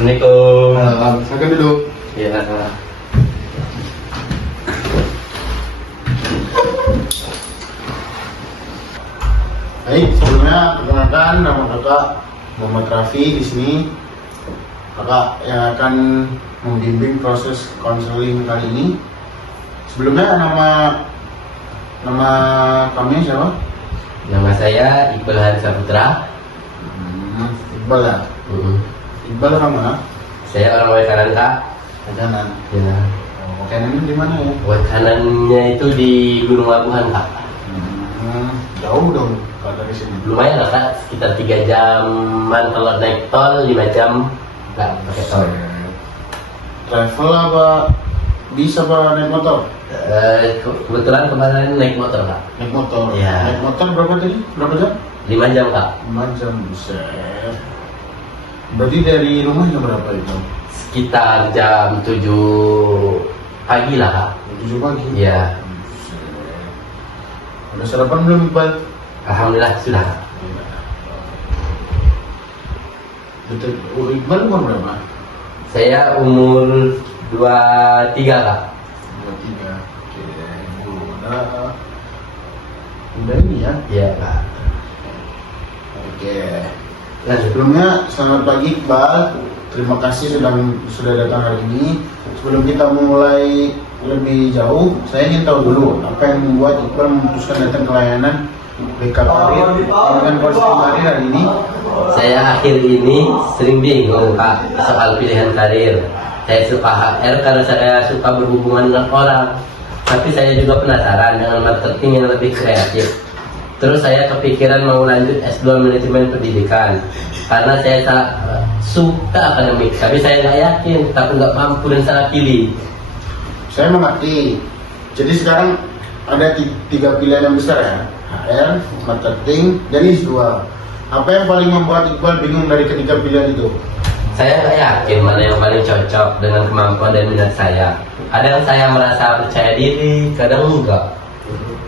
Assalamualaikum. Silakan duduk. Ya. Baik, sebelumnya perkenalkan nama kakak Muhammad Raffi di sini. Kakak yang akan membimbing proses konseling kali ini. Sebelumnya nama kami siapa? Nama saya Iqbal Harisha Putra. Iqbal ya. Iqbal orang mana? Saya orang Wekanan Kak. Kanan. Ya. Oh, Kanan di mana ya? Wekanannya itu di Gunung Labuhan Kak. Jauh dong kalau dari sini. Lumayan lah Kak, sekitar 3 jaman kalau naik tol, 5 jam nggak pakai tol. Travel apa bisa apa naik motor? Kebetulan kemarin naik motor Kak. Naik motor. Iya. Naik motor berapa tadi? Berapa jam? 5 jam Kak. 5 jam, buset. Berarti dari rumah jam berapa itu? Sekitar jam 7 pagi lah Kak. 7 pagi? Iya. Buset. Udah sarapan belum, Iqbal? Alhamdulillah sudah. Betul. Iqbal umur berapa? Saya umur 23 Kak. 23. Oke. Udah ini ya? Iya Kak. Oke. Nah, sebelumnya selamat pagi Iqbal. Terima kasih sudah datang hari ini. Sebelum kita mulai lebih jauh, saya ingin tahu dulu apa yang membuat Iqbal memutuskan datang ke layanan BK Karir dengan konseling karir hari ini. Saya akhir ini sering bingung Kak soal pilihan karir. Saya suka HR karena saya suka berhubungan dengan orang. Tapi saya juga penasaran dengan marketing yang lebih kreatif. Terus saya kepikiran mau lanjut S2 manajemen pendidikan karena saya suka akademik, tapi saya nggak yakin, tapi nggak mampu dan salah pilih. Saya mengerti. Jadi sekarang ada 3 pilihan yang besar ya, HR, marketing, dan S2. Apa yang paling membuat Iqbal bingung dari ketiga pilihan itu? Saya nggak yakin mana yang paling cocok dengan kemampuan dan minat saya. Kadang saya merasa percaya diri, kadang enggak.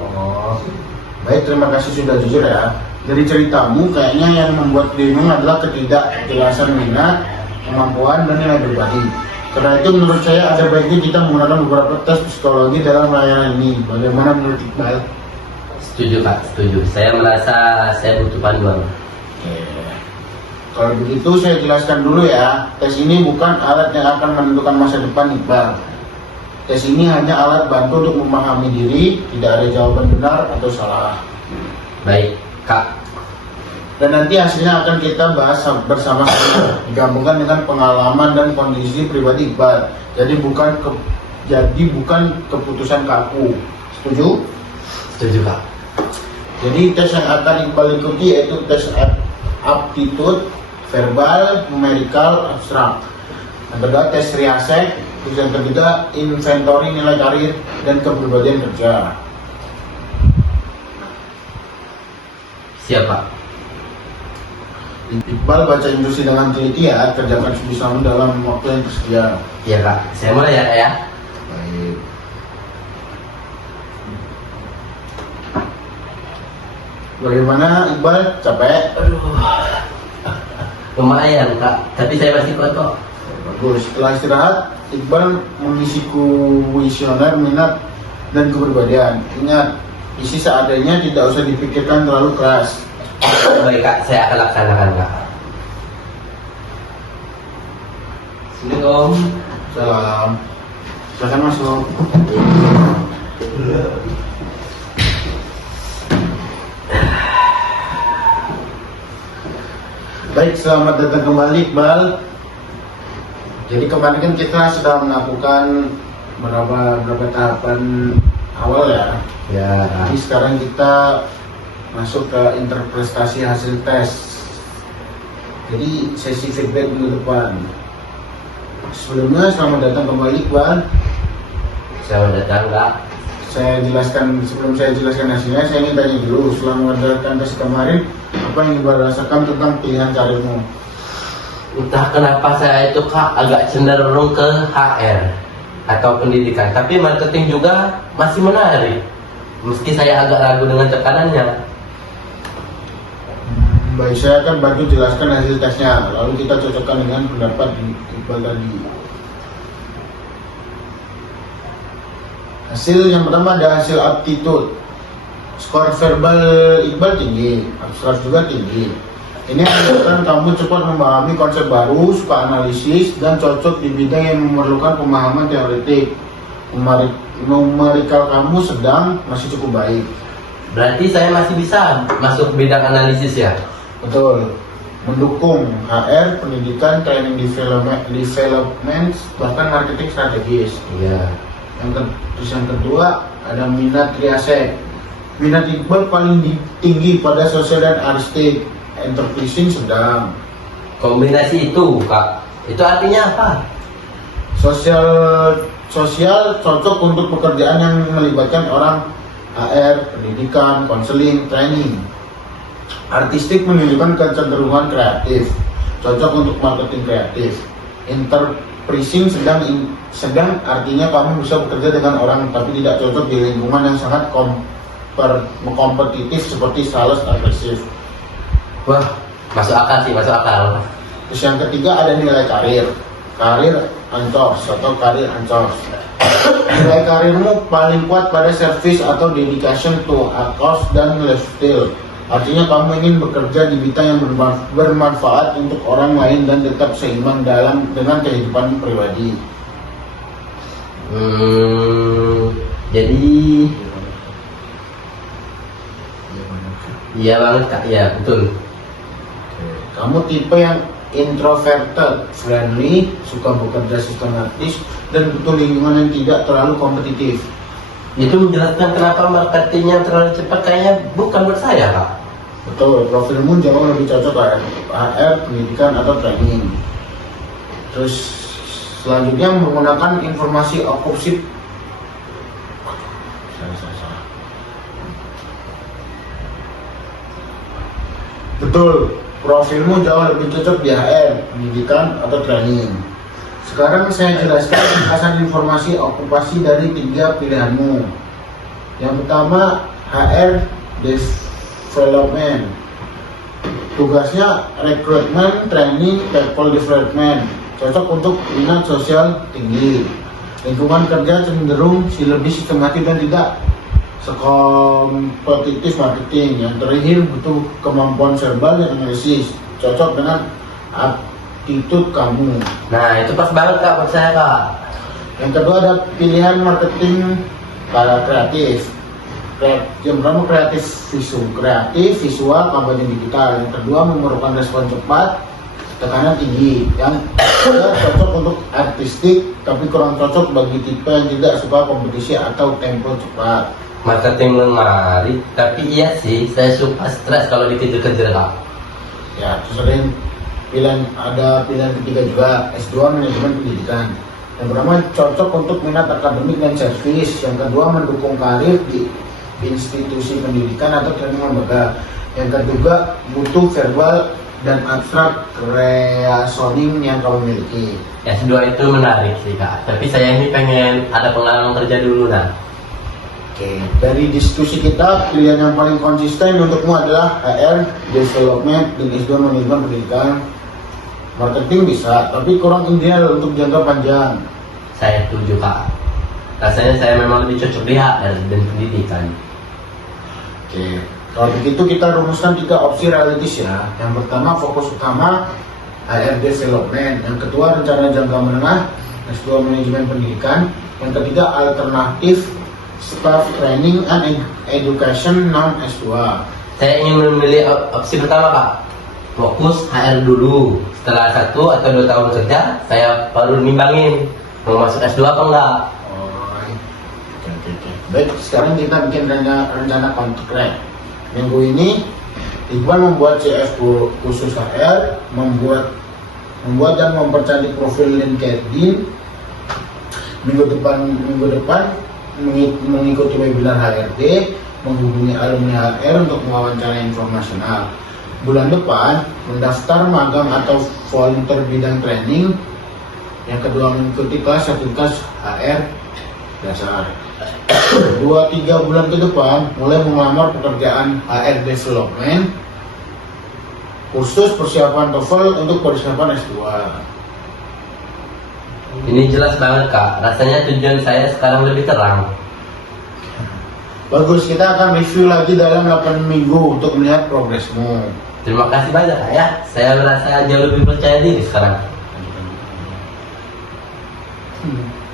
Oh, baik, terima kasih sudah jujur ya. Dari ceritamu kayaknya yang membuat bingung adalah ketidakjelasan minat, kemampuan, dan nilai pribadi. Karena itu menurut saya ada baiknya kita menggunakan beberapa tes psikologi dalam layanan ini. Bagaimana menurut Iqbal? Setuju Pak, setuju. Saya merasa saya butuh panduan. Oke. Kalau begitu saya jelaskan dulu ya. Tes ini bukan alat yang akan menentukan masa depan Iqbal. Tes ini hanya alat bantu untuk memahami diri, tidak ada jawaban benar atau salah. Baik Kak. Dan nanti hasilnya akan kita bahas bersama-sama, digabungkan dengan pengalaman dan kondisi pribadi Iqbal. Jadi bukan keputusan kaku. Setuju? Setuju Kak. Jadi tes yang akan Iqbal ikuti yaitu tes aptitude, verbal, numerical, abstrak. Yang kedua tes riasek, terus yang ketiga inventory nilai karir dan kepribadian kerja. Siapa? Iqbal baca instruksi dengan teliti ya, kerjakan sebisamu dalam waktu yang tersedia. Iya Kak. Saya mulai ya Kak ya. Baik. Bagaimana Iqbal? Capek? Lumayan Kak, tapi saya masih kuat kok. Bagus. Setelah istirahat, Iqbal mengisi kuesioner minat dan kepribadian. Ingat, isi seadanya, tidak usah dipikirkan terlalu keras. Baik Kak, saya akan laksanakan Kak. Assalamualaikum. Salam. Silahkan masuk. Baik, selamat datang kembali Iqbal. Jadi kemarin kan kita sudah melakukan beberapa tahapan awal ya. Ya. Jadi sekarang kita masuk ke interpretasi hasil tes. Jadi sesi feedback minggu depan. Sebelumnya selamat datang kembali Iqbal. Selamat datang Kak. Sebelum saya jelaskan hasilnya, saya ingin tanya dulu, setelah mengerjakan tes kemarin, apa yang Iqbal rasakan tentang pilihan karirmu? Entah kenapa saya itu Kak agak cenderung ke HR atau pendidikan, tapi marketing juga masih menarik. Meski saya agak ragu dengan tekanannya. Baik, saya akan bantu jelaskan hasil tesnya, lalu kita cocokkan dengan pendapat Iqbal tadi. Hasil yang pertama ada hasil aptitude. Skor verbal Iqbal tinggi, abstrak juga tinggi. Ini menunjukkan kamu cepat memahami konsep baru, suka analisis, dan cocok di bidang yang memerlukan pemahaman teoretik. Numerikal kamu sedang, masih cukup baik. Berarti saya masih bisa masuk bidang analisis ya? Betul. Mendukung HR, pendidikan, training development, bahkan marketing strategis. Iya. Terus yang kedua ada minat riasek. Minat Iqbal paling tinggi pada sosial dan artistik. Enterprising sedang. Kombinasi itu Kak, itu artinya apa? Sosial cocok untuk pekerjaan yang melibatkan orang, HR, pendidikan, konseling, training. Artistik menunjukkan kecenderungan kreatif, cocok untuk marketing kreatif. Enterprising sedang artinya kamu bisa bekerja dengan orang tapi tidak cocok di lingkungan yang sangat kompetitif seperti sales agresif. Wah, masuk akal sih, masuk akal. Terus yang ketiga ada nilai karir ancos atau karir ancos. Nilai karirmu paling kuat pada service atau dedication to a cause dan lifestyle. Artinya kamu ingin bekerja di bidang yang bermanfaat untuk orang lain dan tetap seimbang dengan kehidupan pribadi. Jadi iya banget Kak, iya betul. Kamu tipe yang introverted, friendly, suka bekerja sistematis, dan butuh lingkungan yang tidak terlalu kompetitif. Itu menjelaskan kenapa marketingnya terlalu cepat, kayaknya bukan buat saya Kak. Betul, profilmu jauh lebih cocok HR, pendidikan, atau training. Terus selanjutnya menggunakan informasi okursif. Betul, profilmu jauh lebih cocok di HR, pendidikan, atau training. Sekarang saya jelaskan ringkasan informasi okupasi dari 3 pilihanmu. Yang pertama, HR Development. Tugasnya rekrutmen, training, people development. Cocok untuk minat sosial tinggi. Lingkungan kerja cenderung lebih sistematis dan tidak sekompetitif marketing. Yang terakhir butuh kemampuan verbal dan analisis. Cocok dengan aptitude kamu. Nah itu pas banget Kak buat saya Kak. Yang kedua ada pilihan marketing kreatif. Yang pertama kreatif visual, kampanye digital. Yang kedua memerlukan respon cepat, tekanan tinggi. Yang ketiga cocok untuk artistik, tapi kurang cocok bagi tipe yang tidak suka kompetisi atau tempo cepat. Marketing menarik, tapi iya sih saya suka stres kalau dikejar-kejar Kak. Ya, terus ada pilihan ketiga juga, S2 manajemen pendidikan. Yang pertama cocok untuk minat akademik dan servis. Yang kedua mendukung karir di institusi pendidikan atau training lembaga. Yang ketiga butuh verbal dan abstrak reasoning yang kamu miliki. S2 itu menarik sih Kak, tapi saya ini pengen ada pengalaman kerja dulu nah. Oke, dari diskusi kita pilihan yang paling konsisten untukmu adalah HR Development dan S2 manajemen pendidikan. Marketing bisa, tapi kurang ideal untuk jangka panjang. Saya setuju Kak. Rasanya saya memang lebih cocok di HR dan pendidikan. Oke, kalau begitu kita rumuskan 3 opsi realistis ya. Yang pertama fokus utama HR Development. Yang kedua rencana jangka menengah S2 manajemen pendidikan. Yang ketiga alternatif staff training and education non S2. Saya ingin memilih opsi pertama Kak. Fokus HR dulu. Setelah 1 atau 2 tahun kerja, saya baru nimbangin mau masuk S2 apa enggak. Oke. Baik, sekarang kita bikin rencana kontrak. Minggu ini Iqbal membuat CF khusus HR, membuat dan mempercantik profil LinkedIn. Minggu depan mengikuti webinar HRD, menghubungi alumni HR untuk mewawancara informasional. Bulan depan mendaftar magang atau volunteer bidang training. Yang kedua mengikuti kelas sertifikat HR dasar. 2-3 bulan ke depan mulai mengelamar pekerjaan HR Development. kursus persiapan TOEFL untuk persiapan S2. Ini jelas banget kak, rasanya tujuan saya sekarang lebih terang. Bagus, kita akan review lagi dalam 8 minggu untuk melihat progresmu. Terima kasih banyak kak ya, saya merasa jauh lebih percaya diri sekarang.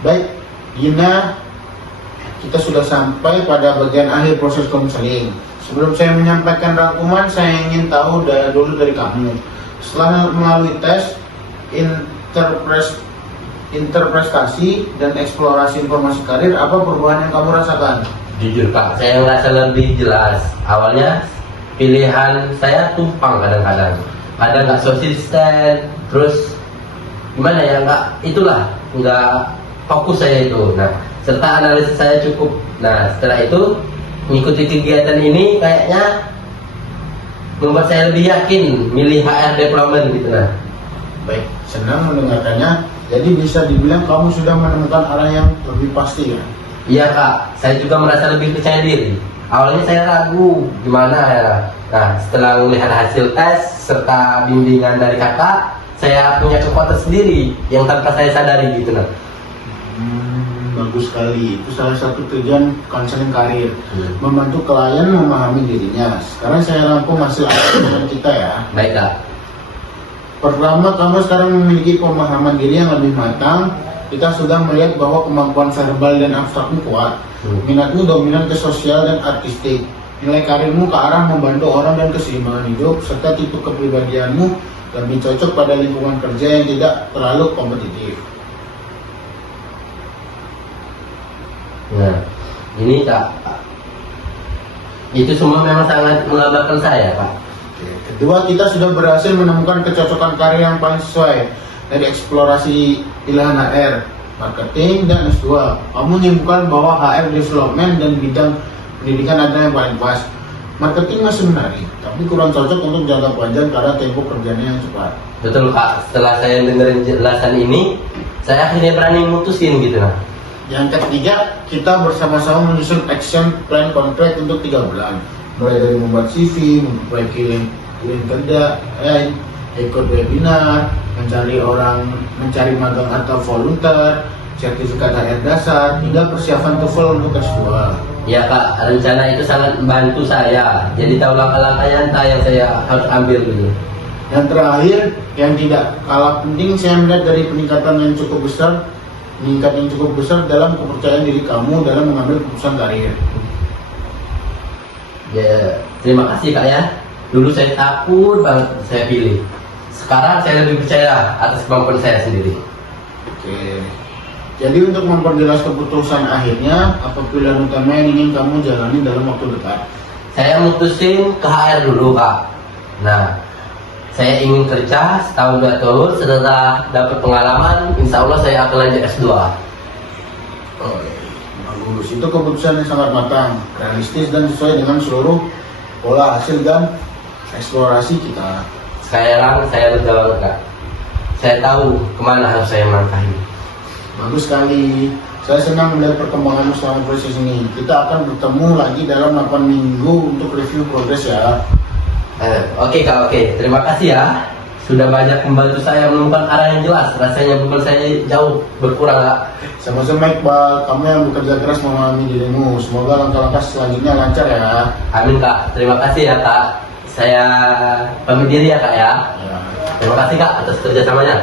Baik, Gina, kita sudah sampai pada bagian akhir proses konseling. Sebelum saya menyampaikan rangkuman, saya ingin tahu dulu dari kamu. Setelah melalui tes interpretasi dan eksplorasi informasi karir, apa perubahan yang kamu rasakan? Jujur kak, saya merasa lebih jelas. Awalnya pilihan saya tumpang kadang-kadang, kadang nggak konsisten, terus gimana ya, nggak fokus saya itu. Nah, serta analisis saya cukup. Nah, setelah itu mengikuti kegiatan ini kayaknya membuat saya lebih yakin milih HR Development gitu. Nah, Baik, senang mendengarkannya. Jadi bisa dibilang kamu sudah menemukan arah yang lebih pasti ya? iya kak, saya juga merasa lebih percaya diri. Awalnya saya ragu gimana ya. Nah, setelah melihat hasil tes serta bimbingan dari kakak, saya punya kekuatan sendiri yang tanpa saya sadari gitu. Nah, Bagus sekali. Itu salah satu tujuan konseling karir, Hmm. membantu klien memahami dirinya. Sekarang saya rangkum hasil assessment kita ya. baik kak. Pertama, kamu sekarang memiliki pemahaman diri yang lebih matang. Kita sudah melihat bahwa kemampuan verbal dan abstrakmu kuat. Minatmu dominan ke sosial dan artistik. Nilai karirmu ke arah membantu orang dan keseimbangan hidup, serta tipe kepribadianmu lebih cocok pada lingkungan kerja yang tidak terlalu kompetitif. Nah, ini kak, itu semua memang sangat menggambarkan saya pak. Oke. Kedua, kita sudah berhasil menemukan kecocokan karir yang paling sesuai dari eksplorasi pilihan HR, marketing, dan S2. Kamu menyimpulkan bahwa HR development dan bidang pendidikan adalah yang paling pas. Marketing masih menarik, tapi kurang cocok untuk jangka panjang karena tempo kerjanya yang cepat. Betul kak, setelah saya dengerin jelasan ini, saya akhirnya berani mutusin gitu. Nah, Yang ketiga, kita bersama-sama menyusun action plan konkret untuk 3 bulan. Mulai dari membuat CV, memperbaiki link kerja, ikut webinar, mencari magang atau volunteer, sertifikat HR dasar, hingga persiapan TOEFL untuk S2. ya kak, rencana itu sangat membantu saya. Jadi tahu langkah-langkah nyata yang saya harus ambil dulu. Dan terakhir, yang tidak kalah penting, saya melihat dari peningkat yang cukup besar dalam kepercayaan diri kamu dalam mengambil keputusan karir. Ya, terima kasih kak ya. Dulu saya takut banget saya pilih. Sekarang saya lebih percaya atas kemampuan saya sendiri. Oke. Jadi untuk memperjelas keputusan akhirnya, apa pilihan utama yang ingin kamu jalani dalam waktu dekat? Saya mutusin ke HR dulu kak. Nah, saya ingin kerja setahun 2 tahun. Setelah dapat pengalaman, insya Allah saya akan lanjut S2. Oh, bagus. Itu keputusan yang sangat matang, realistis dan sesuai dengan seluruh pola hasil dan eksplorasi kita. Sekarang saya lega banget kak. Saya tahu kemana harus saya melangkahi. Bagus sekali. Saya senang melihat perkembangan selama proses ini. Kita akan bertemu lagi dalam 8 minggu untuk review progres ya. Oke kak, oke. Terima kasih ya. Sudah banyak membantu saya menemukan arah yang jelas. Rasanya beban saya jauh berkurang kak. Sama-sama Iqbal, kamu yang bekerja keras memahami dirimu. Semoga langkah-langkah selanjutnya lancar ya. Amin kak. Terima kasih ya kak. Saya pamit diri ya kak ya. Ya. Terima kasih kak atas kerjasamanya.